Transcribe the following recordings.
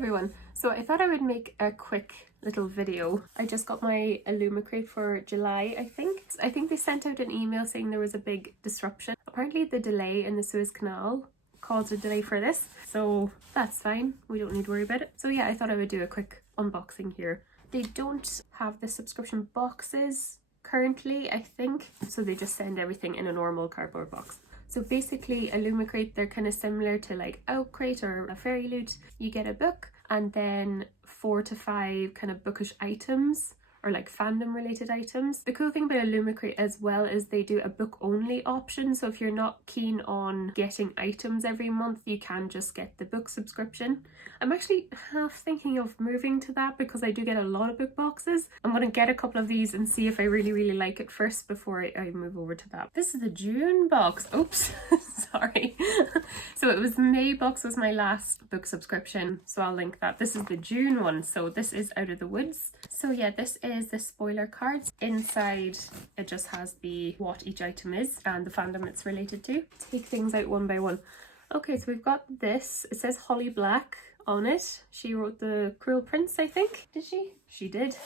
everyone, so I thought I would make a quick little video. I just got my Illumicrate for July, I think. They sent out an email saying there was a big disruption. Apparently the delay in the Suez Canal caused a delay for this, so that's fine, we don't need to worry about it. So yeah, I thought I would do a quick unboxing here. They don't have the subscription boxes currently, I think, so they just send everything in a normal cardboard box. So basically Illumicrate, they're kind of similar to like Outcrate or a Fairy Loot. You get a book and then 4 to 5 kind of bookish items or like fandom related items. The cool thing about Illumicrate as well is they do a book only option, so if you're not keen on getting items every month, you can just get the book subscription. I'm actually half thinking of moving to that because I do get a lot of book boxes. I'm going to get a couple of these and see if I really like it first before I move over to that. This is the June box. Oops, sorry. So it was May box was my last book subscription, so I'll link that. This is the June one, so this is Out of the Woods. So yeah, this is the spoiler cards. Inside it just has the what each item is and the fandom it's related to. Take things out one by one. Okay, so we've got this. It says Holly Black on it. She wrote The Cruel Prince, I think. Did she? She did.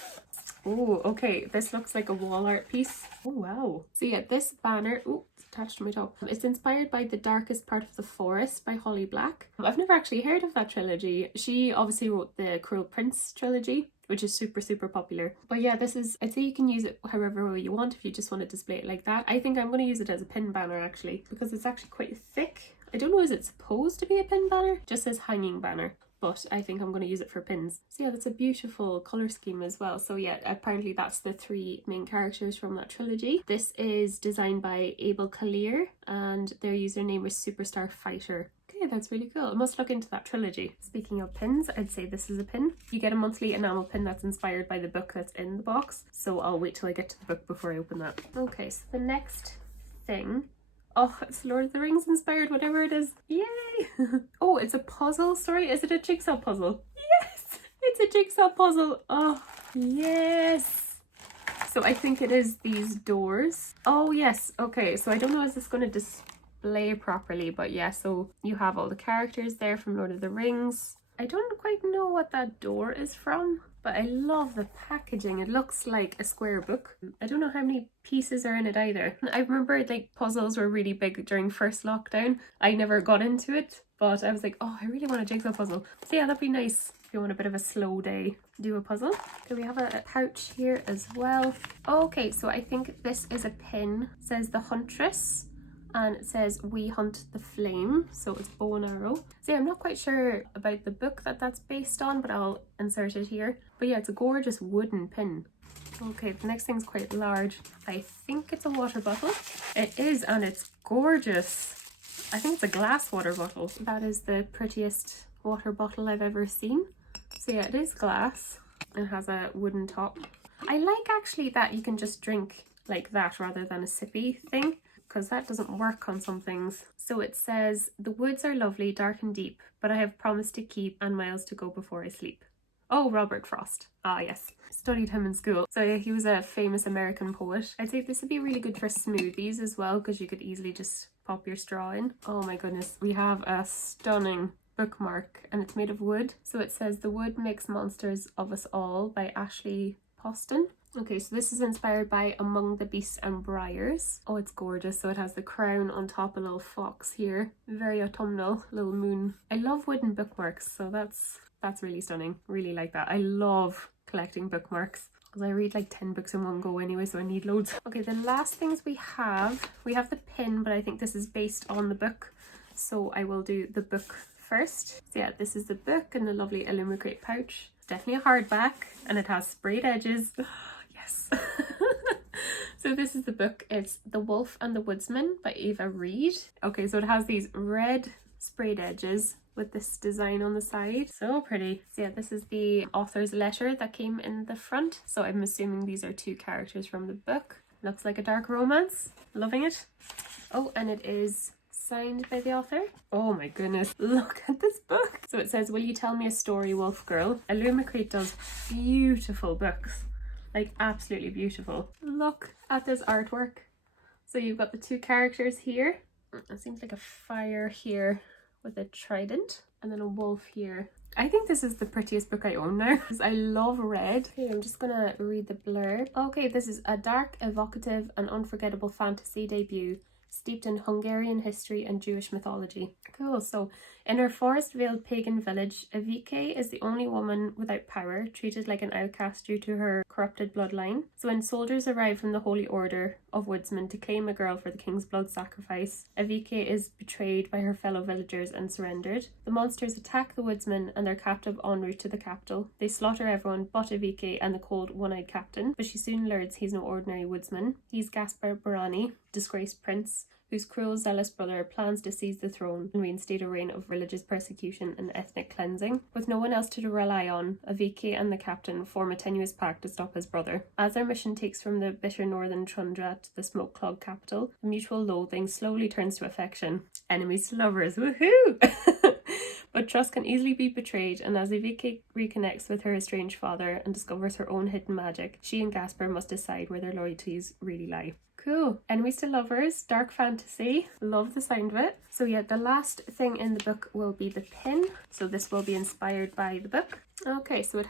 Oh, okay. This looks like a wall art piece. Oh, wow. So yeah, this banner, oh, it's attached to my top. It's inspired by The Darkest Part of the Forest by Holly Black. I've never actually heard of that trilogy. She obviously wrote the Cruel Prince trilogy, which is super popular. But yeah, this is, I'd say you can use it however way you want if you just want to display it like that. I think I'm going to use it as a pin banner actually, because it's actually quite thick. I don't know, is it supposed to be a pin banner? It just says hanging banner, but I think I'm going to use it for pins. So yeah, that's a beautiful colour scheme as well. So yeah, apparently that's the 3 main characters from that trilogy. This is designed by Abel Kalir and their username was Superstar Fighter. Okay, that's really cool. I must look into that trilogy. Speaking of pins, I'd say this is a pin. You get a monthly enamel pin that's inspired by the book that's in the box. So I'll wait till I get to the book before I open that. Okay, so the next thing, oh, it's Lord of the Rings inspired, whatever it is. Yay! Oh, it's a puzzle. Sorry, is it a jigsaw puzzle? Yes! It's a jigsaw puzzle. Oh, yes! So I think it is these doors. Oh, yes. Okay, so I don't know, is this going to display properly? But yeah, so you have all the characters there from Lord of the Rings. I don't quite know what that door is from, but I love the packaging. It looks like a square book. I don't know how many pieces are in it either. I remember like puzzles were really big during first lockdown. I never got into it, but I was like, oh, I really want a jigsaw puzzle. So yeah, that'd be nice if you want a bit of a slow day. Do a puzzle. Okay, we have a pouch here as well. Okay, so I think this is a pin. It says The Huntress. And it says We Hunt the Flame, so it's bow and arrow. So yeah, I'm not quite sure about the book that's based on, but I'll insert it here. But yeah, it's a gorgeous wooden pin. Okay, the next thing's quite large. I think it's a water bottle. It is, and it's gorgeous. I think it's a glass water bottle. That is the prettiest water bottle I've ever seen. So yeah, it is glass. It has a wooden top. I like actually that you can just drink like that rather than a sippy thing, because that doesn't work on some things. So it says, the woods are lovely, dark and deep, but I have promised to keep and miles to go before I sleep. Oh, Robert Frost. Ah, yes. Studied him in school. So yeah, he was a famous American poet. I'd say this would be really good for smoothies as well, because you could easily just pop your straw in. Oh my goodness. We have a stunning bookmark and it's made of wood. So it says, The Wood Makes Monsters of Us All by Ashley Poston. Okay, so this is inspired by Among the Beasts and Briars. Oh, it's gorgeous. So it has the crown on top, a little fox here. Very autumnal, little moon. I love wooden bookmarks, so that's really stunning. Really like that. I love collecting bookmarks because I read like 10 books in one go anyway, so I need loads. Okay, the last things we have the pin, but I think this is based on the book, so I will do the book first. So yeah, this is the book in the lovely Illumicrate pouch. It's definitely a hardback and it has sprayed edges. Yes. So this is the book. It's The Wolf and the Woodsman by Ava Reid. Okay, so it has these red sprayed edges with this design on the side. So pretty. So yeah, this is the author's letter that came in the front. So I'm assuming these are 2 characters from the book. Looks like a dark romance. Loving it. Oh, and it is signed by the author. Oh my goodness, look at this book. So it says, Will you tell me a story, Wolf Girl? Illumicrate does beautiful books. Like absolutely beautiful. Look at this artwork. So you've got the 2 characters here. It seems like a fire here with a trident. and then a wolf here. I think this is the prettiest book I own now because I love red. Okay, I'm just gonna read the blurb. Okay, this is a dark, evocative and unforgettable fantasy debut steeped in Hungarian history and Jewish mythology. Cool. So in her forest-veiled pagan village, Evike is the only woman without power, treated like an outcast due to her corrupted bloodline. So when soldiers arrive from the Holy Order of Woodsmen to claim a girl for the king's blood sacrifice, Evike is betrayed by her fellow villagers and surrendered. The monsters attack the woodsmen and their captive en route to the capital. They slaughter everyone but Evike and the cold, one-eyed captain, but she soon learns he's no ordinary woodsman. He's Gaspar Barani, disgraced prince, whose cruel, zealous brother plans to seize the throne and reinstate a reign of religious persecution and ethnic cleansing. With no one else to rely on, Evike and the captain form a tenuous pact to stop his brother. As their mission takes from the bitter northern tundra to the smoke-clogged capital, the mutual loathing slowly turns to affection. Enemies to lovers, woohoo! But trust can easily be betrayed, and as Evike reconnects with her estranged father and discovers her own hidden magic, she and Gaspar must decide where their loyalties really lie. Cool. Enemies to lovers, dark fantasy. Love the sound of it. So yeah, the last thing in the book will be the pin. So this will be inspired by the book. Okay, so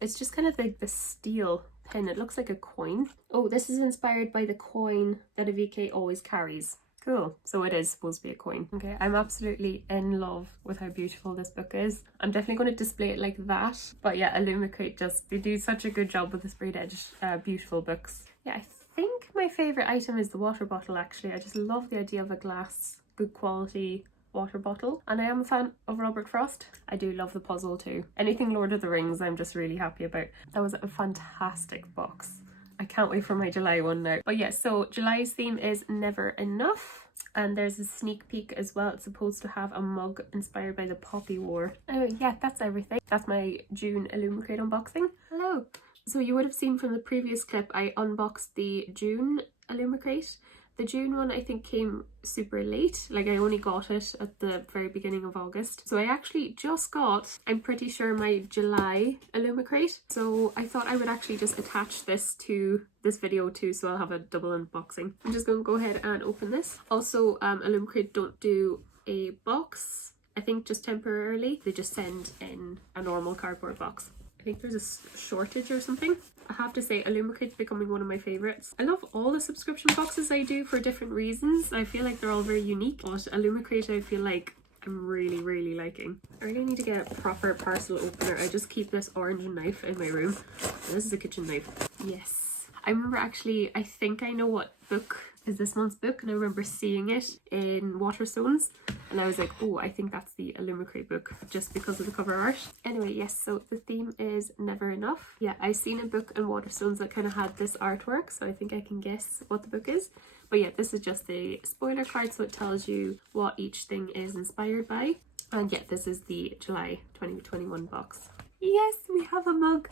it's just kind of like the steel pin. It looks like a coin. Oh, this is inspired by the coin that Evike always carries. Cool. So it is supposed to be a coin. Okay, I'm absolutely in love with how beautiful this book is. I'm definitely going to display it like that. But yeah, Illumicrate they do such a good job with the sprayed edge beautiful books. Yeah, I think my favourite item is the water bottle actually. I just love the idea of a glass, good quality water bottle. And I am a fan of Robert Frost. I do love the puzzle too. Anything Lord of the Rings I'm just really happy about. That was a fantastic box. I can't wait for my July one now. But yeah, so July's theme is Never Enough. And there's a sneak peek as well. It's supposed to have a mug inspired by the Poppy War. Oh yeah, that's everything. That's my June Illumicrate unboxing. Hello! So you would have seen from the previous clip I unboxed the June Illumicrate. The June one I think came super late, like I only got it at the very beginning of August. So I actually just got, I'm pretty sure, my July Illumicrate. So I thought I would actually just attach this to this video too, so I'll have a double unboxing. I'm just going to go ahead and open this. Also, Illumicrate don't do a box, I think just temporarily. They just send in a normal cardboard box. I think there's a shortage or something. I have to say, Illumicrate's becoming one of my favourites. I love all the subscription boxes I do for different reasons. I feel like they're all very unique, but Illumicrate I feel like I'm really liking. I really need to get a proper parcel opener. I just keep this orange knife in my room. And this is a kitchen knife. Yes. I remember actually, I think I know what book is this month's book, and I remember seeing it in Waterstones and I was like, oh, I think that's the Illumicrate book just because of the cover art. Anyway, yes, so the theme is Never Enough. Yeah, I seen a book in Waterstones that kind of had this artwork, so I think I can guess what the book is. But yeah, this is just the spoiler card, so it tells you what each thing is inspired by. And yeah, this is the July 2021 box. Yes, we have a mug.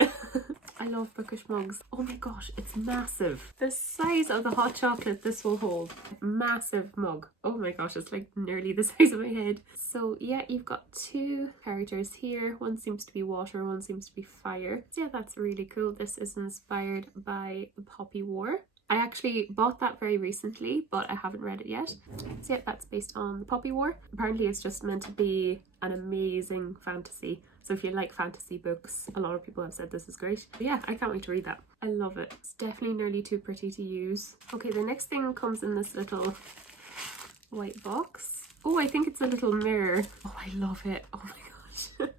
Yay! I love bookish mugs. Oh my gosh, it's massive. The size of the hot chocolate this will hold. Massive mug. Oh my gosh, it's like nearly the size of my head. So yeah, you've got two characters here. One seems to be water, one seems to be fire. So yeah, that's really cool. This is inspired by the Poppy War. I actually bought that very recently, but I haven't read it yet. So yeah, that's based on the Poppy War. Apparently it's just meant to be an amazing fantasy. So if you like fantasy books, a lot of people have said this is great. But yeah, I can't wait to read that. I love it. It's definitely nearly too pretty to use. Okay, the next thing comes in this little white box. Oh, I think it's a little mirror. Oh, I love it. Oh my gosh.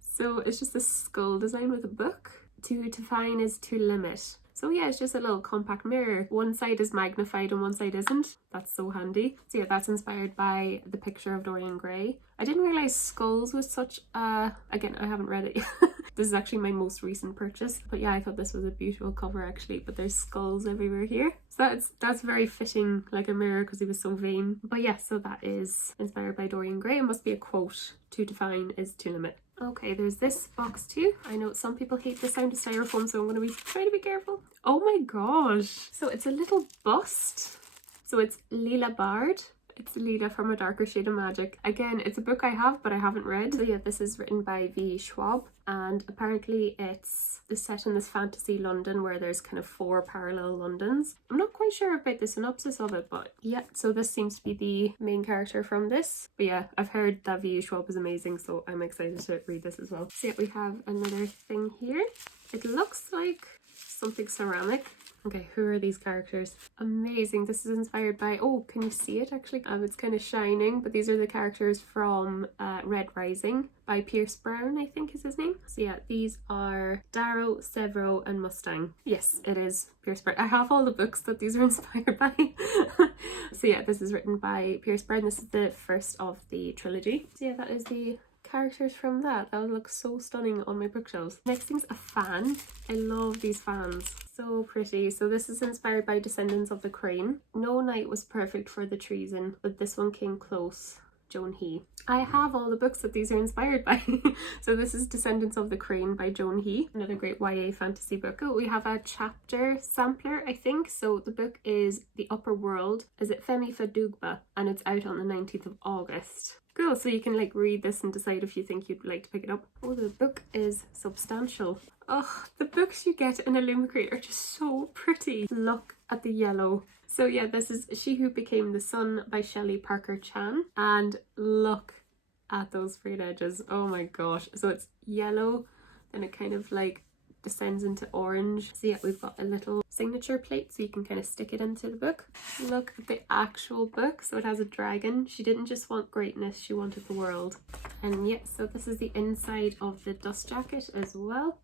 So it's just a skull design with a book. To define is to limit. So yeah, it's just a little compact mirror. One side is magnified and one side isn't. That's so handy. So yeah, that's inspired by the picture of Dorian Gray. I didn't realise skulls was such a... Again, I haven't read it yet. This is actually my most recent purchase. But yeah, I thought this was a beautiful cover actually. But there's skulls everywhere here. So that's very fitting, like a mirror, because he was so vain. But yeah, so that is inspired by Dorian Gray. It must be a quote. To define is to limit. Okay, there's this box too. I know some people hate the sound of styrofoam, so I'm going to try to be careful. Oh my gosh. So it's a little bust. So it's Lila Bard. It's Lila from A Darker Shade of Magic. Again, it's a book I have but I haven't read. So yeah, this is written by V. Schwab, and apparently it's set in this fantasy London where there's kind of 4 parallel Londons. I'm not quite sure about the synopsis of it, but yeah, so this seems to be the main character from this. But yeah, I've heard that V. Schwab is amazing, so I'm excited to read this as well. So yeah, we have another thing here. It looks like something ceramic. Okay, who are these characters? Amazing. This is inspired by, oh, can you see it actually? It's kind of shining, but these are the characters from Red Rising by Pierce Brown, I think is his name. So yeah, these are Darrow, Severo and Mustang. Yes, it is Pierce Brown. I have all the books that these are inspired by. So yeah, this is written by Pierce Brown. This is the first of the trilogy. So yeah, that is the characters from that. That would look so stunning on my bookshelves. Next thing's a fan. I love these fans. So pretty. So this is inspired by Descendants of the Crane. No night was perfect for the treason, but this one came close. Joan He. I have all the books that these are inspired by. So this is Descendants of the Crane by Joan He, another great YA fantasy book. Oh, we have a chapter sampler, I think. So the book is The Upper World. Is it Femi Fadugba? And it's out on the 19th of August. Cool, so you can like read this and decide if you think you'd like to pick it up. Oh, the book is substantial. Oh, the books you get in Illumicrate are just so pretty. Look at the yellow. So yeah, this is She Who Became the Sun by Shelley Parker Chan. And look at those frayed edges. Oh my gosh. So it's yellow, then it kind of like descends into orange. So yeah, we've got a little signature plate so you can kind of stick it into the book. Look at the actual book. So it has a dragon. She didn't just want greatness, she wanted the world. And yeah, so this is the inside of the dust jacket as well.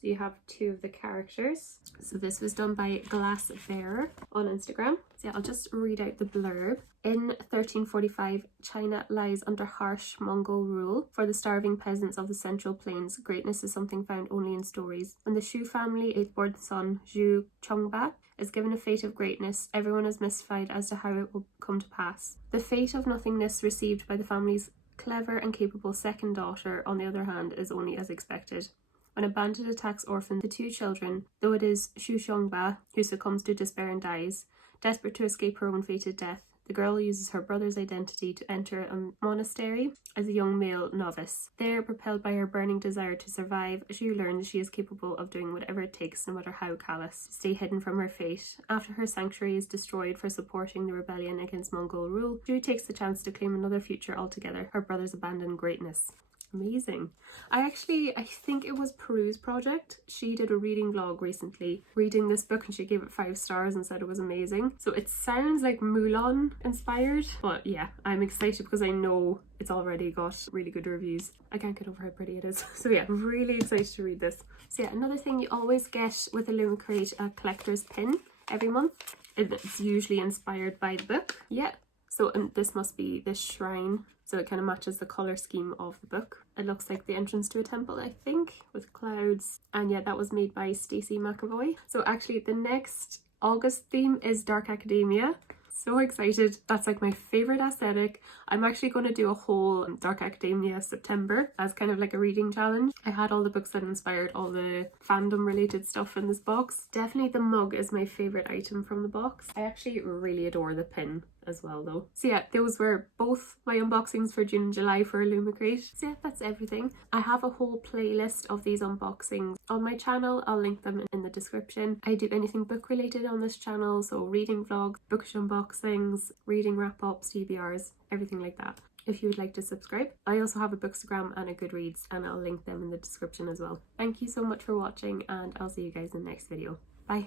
So you have 2 of the characters. So this was done by Glass Bearer on Instagram. So yeah, I'll just read out the blurb. In 1345, China lies under harsh Mongol rule. For the starving peasants of the Central Plains, greatness is something found only in stories. When the Shu family 8th-born son, Zhu Chongba, is given a fate of greatness, everyone is mystified as to how it will come to pass. The fate of nothingness received by the family's clever and capable second daughter, on the other hand, is only as expected. When a bandit attacks orphans, the 2 children, though it is Shu Xiongba who succumbs to despair and dies, desperate to escape her own fated death, the girl uses her brother's identity to enter a monastery as a young male novice. There, propelled by her burning desire to survive, Shu learns she is capable of doing whatever it takes, no matter how callous, to stay hidden from her fate. After her sanctuary is destroyed for supporting the rebellion against Mongol rule, Shu takes the chance to claim another future altogether, her brother's abandoned greatness. Amazing. I think it was Peru's project. She did a reading vlog recently reading this book and she gave it 5 stars and said it was amazing. So it sounds like Mulan inspired, but yeah, I'm excited because I know it's already got really good reviews. I can't get over how pretty it is. So yeah, I'm really excited to read this. So yeah, another thing you always get with Illumicrate, a collector's pin every month. It's usually inspired by the book. Yeah. So this must be this shrine. So it kind of matches the colour scheme of the book. It looks like the entrance to a temple, I think, with clouds. And yeah, that was made by Stacey McAvoy. So actually the next August theme is Dark Academia. So excited. That's like my favourite aesthetic. I'm actually going to do a whole Dark Academia September as kind of like a reading challenge. I had all the books that inspired all the fandom related stuff in this box. Definitely the mug is my favourite item from the box. I actually really adore the pin as well though. So yeah, those were both my unboxings for June and July for Illumicrate. So yeah, that's everything. I have a whole playlist of these unboxings on my channel. I'll link them in the description. I do anything book related on this channel, so reading vlogs, bookish unboxings, reading wrap-ups, TBRs, everything like that. If you would like to subscribe. I also have a Bookstagram and a Goodreads and I'll link them in the description as well. Thank you so much for watching and I'll see you guys in the next video. Bye.